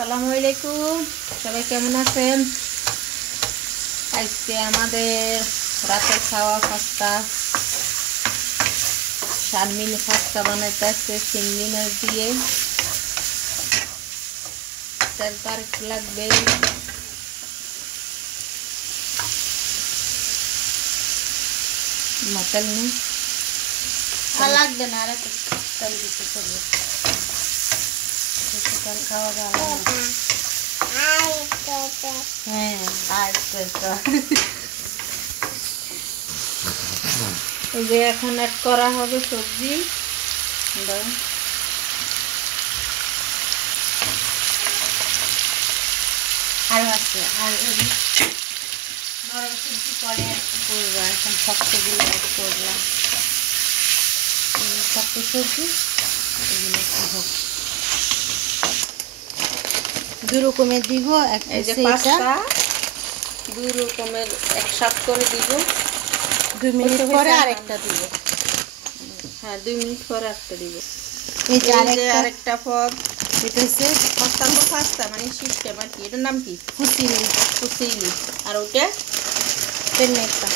আসসালামু আলাইকুম, সবাই কেমন আছেন? আজকে আমাদের রাতের খাওয়া পাস্তা, শারমিন পাস্তা বানাইতে আসছে চিংড়ি মাছ দিয়ে। তেল তার লাগবে, তেল নেই লাগবে না, আর তেল দিতে চলবে। খাওয়া দাওয়া হ্যাঁ, এই যে এখন অ্যাড করা হবে সবজি। আর আছে আর নরম সবজি পরে করবো। এখন শক্তগুলো অ্যাড করলাম, শক্ত সবজি এগুলো একটু হোক। দু রকমের দিব, এই যে পাস্তা দুই রকমের একসাথে করে দিব। 2 মিনিট পরে আরেকটা দিব। হ্যাঁ, 2 মিনিট পরে একটা দিব। এই যে আরেকটা পদ, এটা হচ্ছে পাস্তা তো পাস্তা মানে সিস্টেম আর কি। এটার নাম কি? ফুসিলি। আর ওটা পেন্নেটা।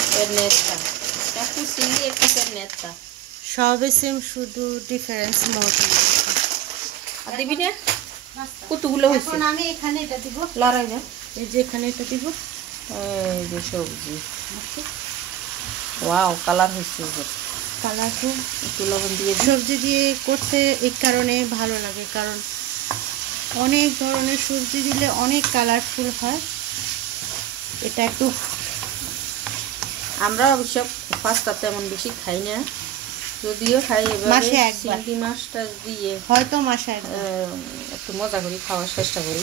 এটা ফুসিলি, একটা পেন্নেটা। সবই সেম, শুধু ডিফারেন্স মোট। আর দিবি না কতগুলো হয়েছে? এখন আমি এখানে এটা দিব, লড়াই না। এই যে এখানে এটা দিব। এই যে সবজি, ওয়াও কালার হয়েছে। কালারফুল একটু লবণ দিয়ে সবজি দিয়ে করতে এই কারণে ভালো লাগে, কারণ অনেক ধরনের সবজি দিলে অনেক কালারফুল হয়। এটা একটু আমরা অবশ্য পাস্তা তেমন বেশি খাই না, যদিও খাই মাসে একবার চিংড়ি মাছটা দিয়ে হয়তো মাসে একবার একটু মজা করি, খাওয়ার চেষ্টা করি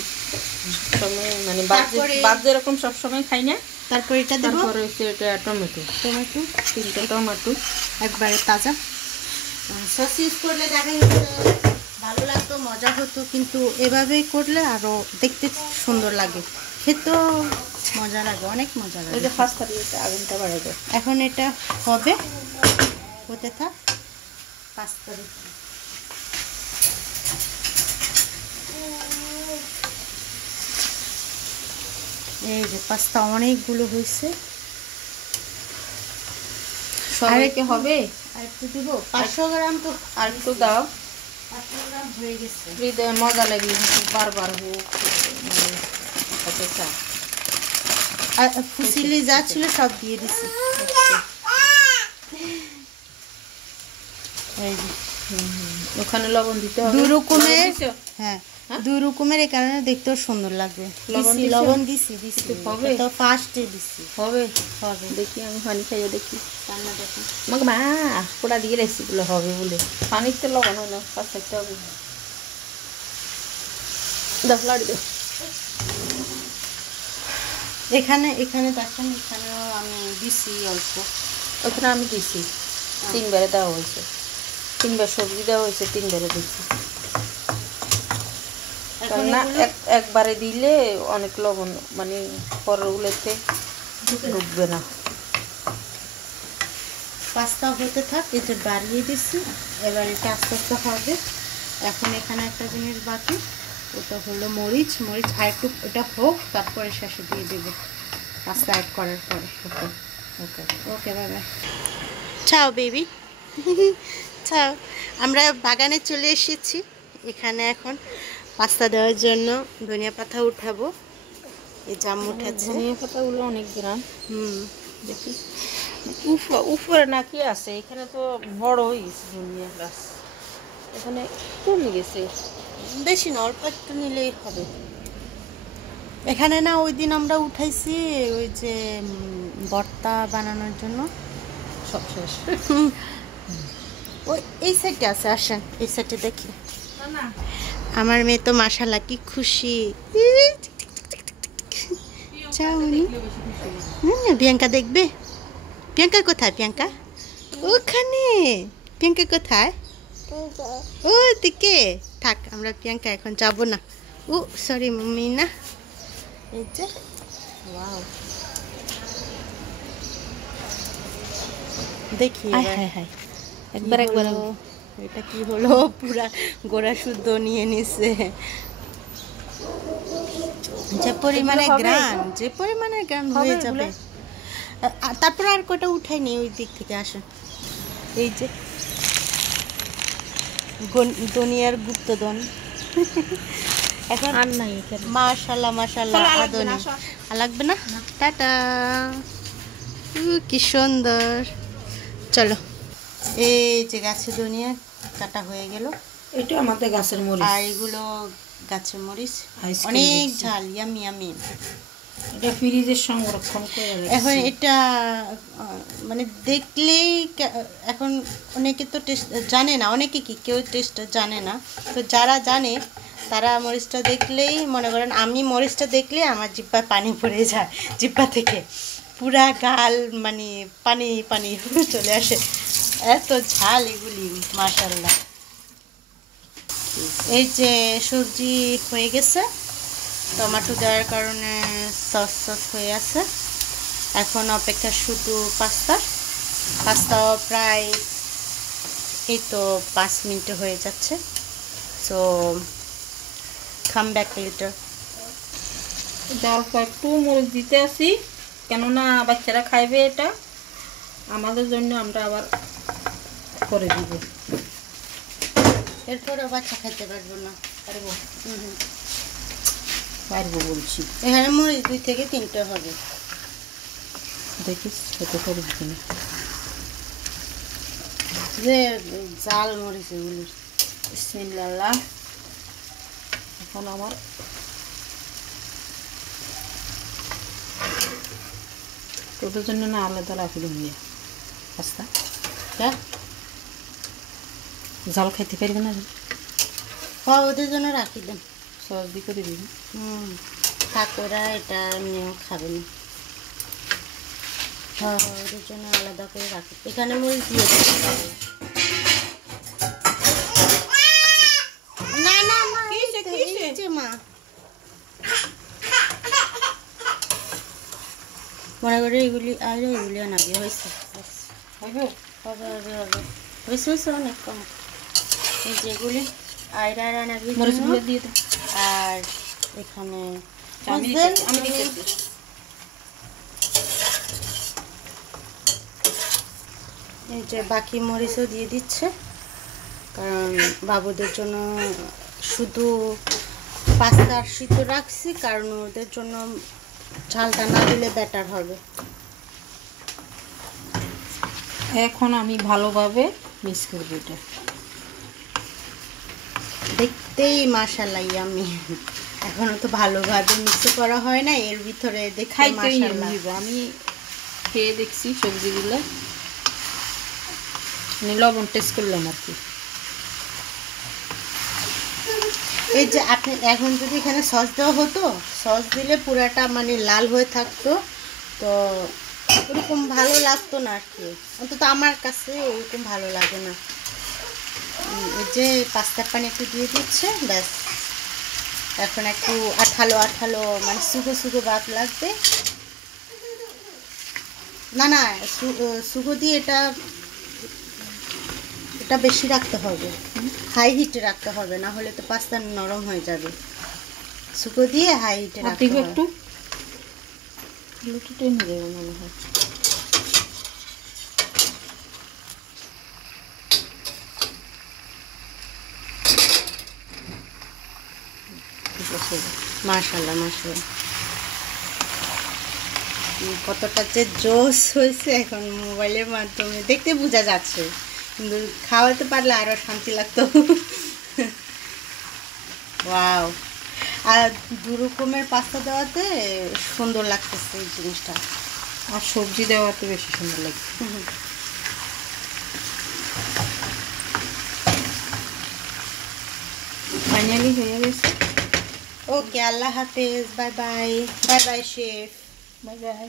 সবসময়। মানে বাদ যেরকম সবসময় খাই না। তারপর এটা দেব, তারপর হচ্ছে এটা টমেটো 3টা টমেটো একবারে তাজা। সস ইউজ করলে দেখা যেত ভালো লাগতো, মজা হতো, কিন্তু এভাবে করলে আরও দেখতে সুন্দর লাগে, খেতেও মজা লাগে, অনেক মজা লাগে। এই যে পাস্তা দিয়ে আগুনটা বাড়াই দেয়। এখন এটা হবে, হতে থাক। পাস্তা এই যে পাস্তা অনেকগুলো হয়েছে। সবাইকে হবে আর একটু দিব, 500 গ্রাম। তো আর একটু দাও, 500 গ্রাম হয়ে গেছে। হৃদয় মজা লাগলে বারবার হোক। আর ফুসিলি যা ছিল সব দিয়ে দিছি। ওখানে লবণ দিতে হবে 2 রকমের। হ্যাঁ, 2 রকমের, এই কারণে দেখতেও সুন্দর লাগবে। লবণ দিছি হবে তো ফার্স্টে দিছি। হবে দেখি, আমি পানি খাইয়ে দেখি। আমাকে মা পোড়া দিয়ে রেসিপিগুলো হবে বলে পানিতে লবণ হয় না, পাঁচটা হবে। দশ লাড়ি দে। এখানে দেখেন, এখানেও আমি দিছি অল্প। ওখানে আমি দিছি 3বারে দেওয়া হয়েছে, 3বার সবজি দেওয়া হয়েছে, 3বারে দিচ্ছি। কারণ না একবারে দিলে অনেক লবণ মানে পরগুলোতে ঢুকবে না। পাস্তা হতে থাক, এটা বাড়িয়ে দিচ্ছি। এবার এটা আস্তে আস্তে হবে। এখন এখানে একটা জিনিস বাকি, ওটা হলো মরিচ। আর একটু এটা হোক, তারপরে শেষে দিয়ে দেবো পাস্তা অ্যাড করার পরে। Okay bye bye. চাও বেবি, চাও। আমরা বাগানে চলে এসেছি। এখানে এখন পাস্তা দেওয়ার জন্য ধনিয়া পাতা উঠাবো। এই জাম উঠাচ্ছে। ধনিয়া পাতাগুলো অনেক গ্রাম। দেখি উপরে না কি আছে, এখানে তো বড় হয়ে গেছে ধনিয়া গাছ, এখানে কমে গেছে। বেশি না, অল্প একটু নিলেই হবে। এখানে না ওই দিন আমরা উঠাইছি, ওই যে ভর্তা বানানোর জন্য। সব শেষ। ওই এই সাইডে আছে, আসেন এই সাইডে দেখি। আমার মেয়ে তো মাশাআল্লাহ কি খুশি। প্রিয়াঙ্কা দেখবে? প্রিয়াঙ্কা কোথায়? প্রিয়াঙ্কা ওখানে। প্রিয়াঙ্কা কোথায়? ও দিকে থাক, আমরা প্রিয়াঙ্কা এখন যাব না। ও সরি মাম্মি, না এই যে ওয়াও, দেখি একবার এটা কি হলো, পুরা গোড়া শুদ্ধ নিয়ে নিছে। যে পরিমাণে এগুলো হবে? গ্রান হবে হয়ে এগুলো? যাবে। তারপর আর কয়টা উঠাই নি, ওই দিক থেকে আসে। এই যে দুনিয়ার গুপ্তধন। এখন আর নাই এখানে। মাশাল্লাহ মাশাল্লাহ চলো, আর লাগবে না, আদনি। আসো। আর লাগবে না, টাটা। কি সুন্দর। চলো, এই যে গাছে ধনিয়া কাটা হয়ে গেল, এটা আমাদের গাছের মরিচ। আর এগুলো গাছের মরিচ, Ice cream অনেক দিচ্ছি। ঝাল, ইয়ামি ইয়ামি। এটা ফ্রিজে সংরক্ষণ করে রাখছি। এখন এটা মানে দেখলেই এখন অনেকে তো টেস্ট জানে না, অনেকে কি কেউ টেস্ট জানে না, তো যারা জানে তারা মরিচটা দেখলেই মনে করেন, আমি মরিচটা দেখলে আমার জিহ্বায় পানি পড়ে যায়, জিহ্বা থেকে পুরা গাল মানে পানি পানি চলে আসে, এত ঝাল এগুলি মাশাআল্লাহ। এই যে সবজি হয়ে গেছে, টমেটো দেওয়ার কারণে সস সস হয়ে আছে। এখন অপেক্ষা শুধু পাস্তাও প্রায় এই তো 5 মিনিটে হয়ে যাচ্ছে। So come back later. অল্প একটু মরিচ দিতে আসি, কেননা বাচ্চারা খাইবে, এটা আমাদের জন্য আমরা আবার করে দিব। এরপরে বাচ্চা খেতে পারবো না। পারবো? পারবো বলছি। এখানে মরিচ 2 থেকে 3টে হবে। দেখিস খেতে পারবি কিনা। যে জাল মরিচ এগুলি। বিসমিল্লাহ। এখন আমার তোদের জন্য না আলাদা রাখি ধনিয়া পাস্তা। হ্যাঁ, জাল খাইতে পারবে না, ওদের জন্য রাখি দেন। সস দিয়ে করে দিবি। ঠাকুরা এটা এমনিও খাবে না। হ্যাঁ, ওদের জন্য আলাদা করে রাখি। এখানে মরিচ দিয়ে দিতে হবে। না না না, এই যে মা মনে করে এগুলি এগুলি আনাবি। হয়েছে হবে? হবে হবে হবে, হয়েছে হয়েছে, অনেক কম। এই যেগুলি আয়রা আনাবি, মরিচগুলো দিয়ে দে। আর এখানে আমি দিতেছি। এই যে বাকি মরিচও দিয়ে দিচ্ছে, কারণ বাবুদের জন্য শুধু পাস্তা আর সিদ্ধ রাখছি, কারণ ওদের জন্য ঝালটা না দিলে বেটার হবে। এখন আমি ভালোভাবে মিক্স করবো এটা। দেখতেই মাশাআল্লাহ ইয়ামি। এখনো তো ভালোভাবে মিক্স করা হয় না, এর ভিতরে দেখতে খাইতেই মাশাআল্লাহ। আমি খেয়ে দেখছি সবজিগুলো, মানে লবণ টেস্ট করলাম আর কি। এই যে আপনি এখন যদি এখানে সস দেওয়া হতো, সস দিলে পুরাটা মানে লাল হয়ে থাকতো, তো ওরকম ভালো লাগতো না আর কি, অন্তত আমার কাছে ওরকম ভালো লাগে না। এই যে পাস্তার পানি একটু দিয়ে দিচ্ছে, ব্যাস। এখন একটু আঠালো আঠালো মানে সুগো সুগো ভাব লাগবে। না না, সুগো দিয়ে এটা বেশি রাখতে হবে, হাই হিটে রাখতে হবে, না হলে তো পাস্তা নরম হয়ে যাবে। সুগো দিয়ে হাই হিটে রাখতে হবে। একটু টেনে দেবো মনে হয়। মাশাআল্লাহ মাশাআল্লাহ, কতটা যে জোস হয়েছে এখন মোবাইলের মাধ্যমে দেখতে বোঝা যাচ্ছে, কিন্তু খাওয়াতে পারলে আরো শান্তি লাগতো। ওয়াও, আর 2 রকমের পাস্তা দেওয়াতে সুন্দর লাগতেছে এই জিনিসটা, আর সবজি দেওয়াতে বেশি সুন্দর লাগে। ফাইনালি হয়ে গেছে। ওকে, আল্লাহ হাফেজ, bye bye, bye bye chef, bye bye.